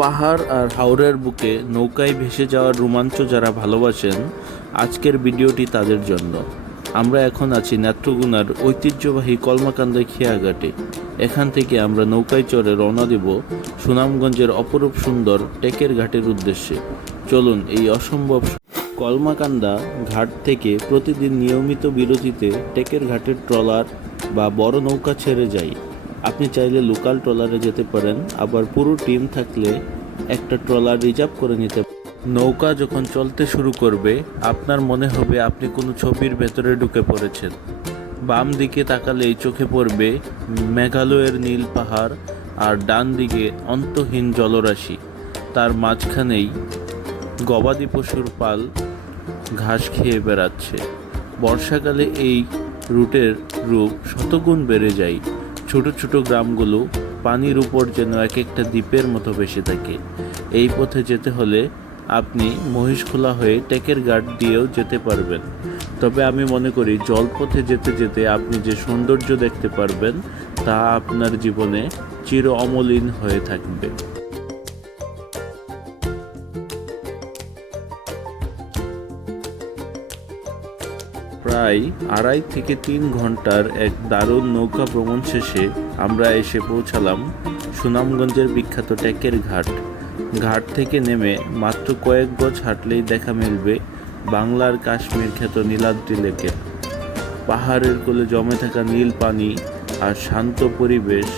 পাহাড় আর হাওরের বুকে নৌকায় ভেসে যাওয়ার রোমাঞ্চ যারা ভালোবাসেন, আজকের ভিডিওটি তাদের জন্য। আমরা এখন আছি নেত্রকোনার ঐতিহ্যবাহী কলমাকান্দা খেয়াঘাটে। এখান থেকে আমরা নৌকায় চড়ে রওনা দেব সুনামগঞ্জের অপরূপ সুন্দর টেকের ঘাটের উদ্দেশ্যে। চলুন এই অসম্ভব কলমাকান্দা ঘাট থেকে প্রতিদিন নিয়মিত বিরতিতে টেকের ঘাটের ট্রলার বা বড় নৌকা ছেড়ে যাই। আপনি চাইলে লোকাল ট্রলারে যেতে পারেন, আবার পুরো টিম থাকলে একটা ট্রলার রিজার্ভ করে নিতে পারেন। নৌকা যখন চলতে শুরু করবে, আপনার মনে হবে আপনি কোনো ছবির ভেতরে ঢুকে পড়েছেন। বাম দিকে তাকালেই চোখে পড়বে মেঘালয়ের নীল পাহাড়, আর ডান দিকে অন্তহীন জলরাশি। তার মাঝখানেই গবাদি পশুর পাল ঘাস খেয়ে বেড়াচ্ছে। বর্ষাকালে এই রুটের রূপ শতগুণ বেড়ে যায়। ছোট ছোট গ্রামগুলো পানির উপর যেন এক একটা দ্বীপের মতো ভেসে থাকে। এই পথে যেতে হলে আপনি মহিষখোলা হয়ে টেকের ঘাট দিয়েও যেতে পারবেন। তবে আমি মনে করি জলপথে যেতে যেতে আপনি যে সৌন্দর্য দেখতে পারবেন, তা আপনার জীবনে চির অমলিন হয়ে থাকবে। প্রায় 2.5 থেকে 3 ঘন্টার এক দারুণ নৌকা ভ্রমণ শেষে আমরা এসে পৌঁছালাম সুনামগঞ্জের বিখ্যাত টেকের ঘাট। ঘাট থেকে নেমে মাত্র কয়েক গজ হাঁটলেই দেখা মিলবে বাংলার কাশ্মীর খ্যাত নীলাদ্রি লেকের। পাহাড়ের কোলে জমে থাকা নীল পানি আর শান্ত পরিবেশ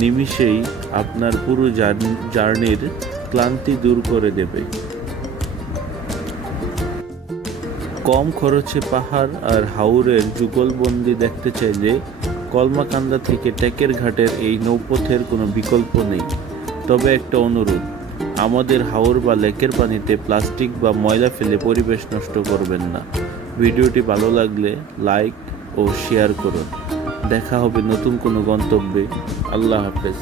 নিমিষেই আপনার পুরো জার্নির ক্লান্তি দূর করে দেবে। কম খরচে পাহাড় আর হাওরের যুগলবন্দি দেখতে চাইলে কলমাকান্দা থেকে টেকের ঘাটের এই নৌপথের কোনো বিকল্প নেই। তবে একটা অনুরোধ, আমাদের হাওর বা লেকের পানিতে প্লাস্টিক বা ময়লা ফেলে পরিবেশ নষ্ট করবেন না। ভিডিওটি ভালো লাগলে লাইক ও শেয়ার করুন। দেখা হবে নতুন কোনো গন্তব্যে। আল্লাহ হাফেজ।